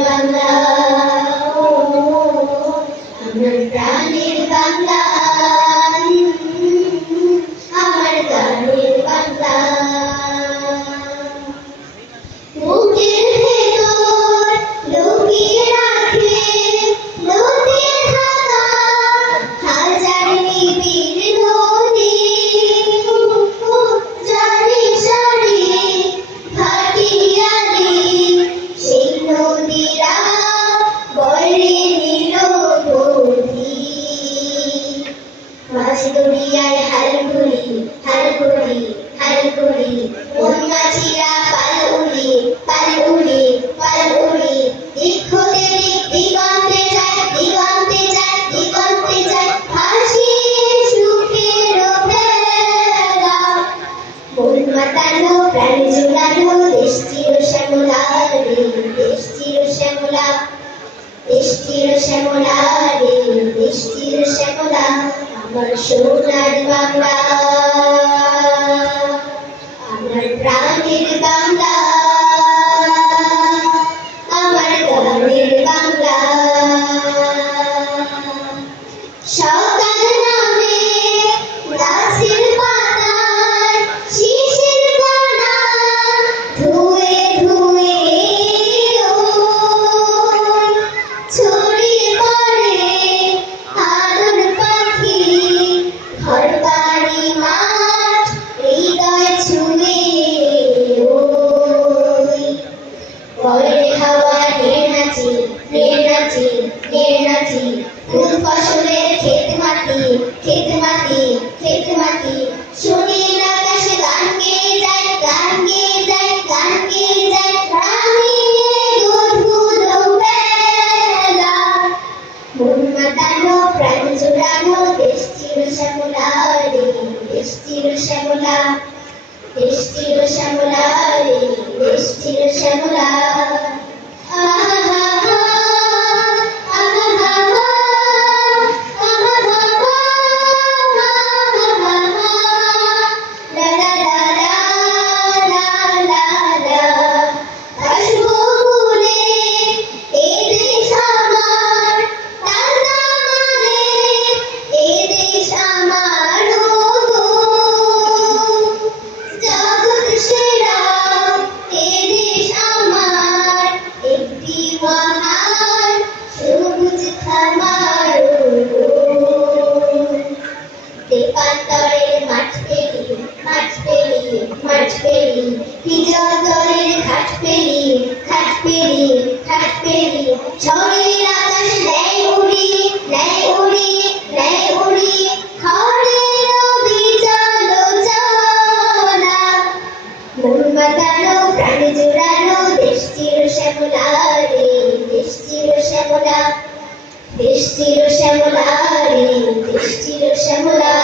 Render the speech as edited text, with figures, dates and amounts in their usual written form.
বাংলা, আমার প্রাণের বাংলা, আমার গানের বাংলা। বুকের ভেতর লুকিয়ে রাখে লুকিয়ে থাকা হাজার নিবিড় নদী, জানি সারি ভাটিয়ালি সেই নদীরা বলে নিরবধি। মাঝ দরিয়ায় হালগুড়ি হালগুড়ি হালগুড়ি বন্যাচিরা পাল উড়ি পাল উড়ি পাল উড়ি দিগন্তে দিগন্তে যায় দিগন্তে যায় দিগন্তে যায় হাসি সুখের ভেলা। মন মাতানো প্রাণ জোড়ানো দেশ চির শ্যামলা রে, দেশ চির শ্যামলা, দেশ চির শ্যামলা রে, দেশ চির শ্যামলা। আমার সোনার বাংলা, আমার প্রাণের বাংলা, আমার গানের বাংলা। সকাল নামে গাছের পাতায় শিশির কণা ধুয়ে ধুয়ে ছড়িয়ে পড়ে আলোর পাখি ঘর বাড়ি মাঠ হৃদয় ছুঁয়ে বলে হাওয়া ঢের নাচি ঢের নাচি ঢের নাচি ফুল ফসলের ক্ষেত মাটি ক্ষেত মাটি ক্ষেত মাটি শরীর আকাশে গান গেয়ে যায় গান গেয়ে যায় গান গেয়ে যায় রাঙিয়ে গধূল বেলা। মন মাতানো প্রাণ জোড়ানো দেশ চির শ্যামলা রে, দেশ চির শ্যামলা, দেশ চির শ্যামলা রে, দেশ চির শ্যামলা। মাঠ পেরিয়ে মাঠ পেরিয়ে মাঠ পেরিয়ে হিজলতরের ঘাট পেরিয়ে ঘাট পেরিয়ে ঘাট পেরিয়ে ঝড়ের আকাশ নেয় উড়িয়ে নেয় উড়িয়ে নেয় উড়িয়ে খড়ের বিচলোচনা। মন মাতানো প্রাণ জোড়ানো দেশ চির শ্যামলা রে, দেশ চির শ্যামলা, দেশ চির শ্যামলা রে, দেশ চির শ্যামলা।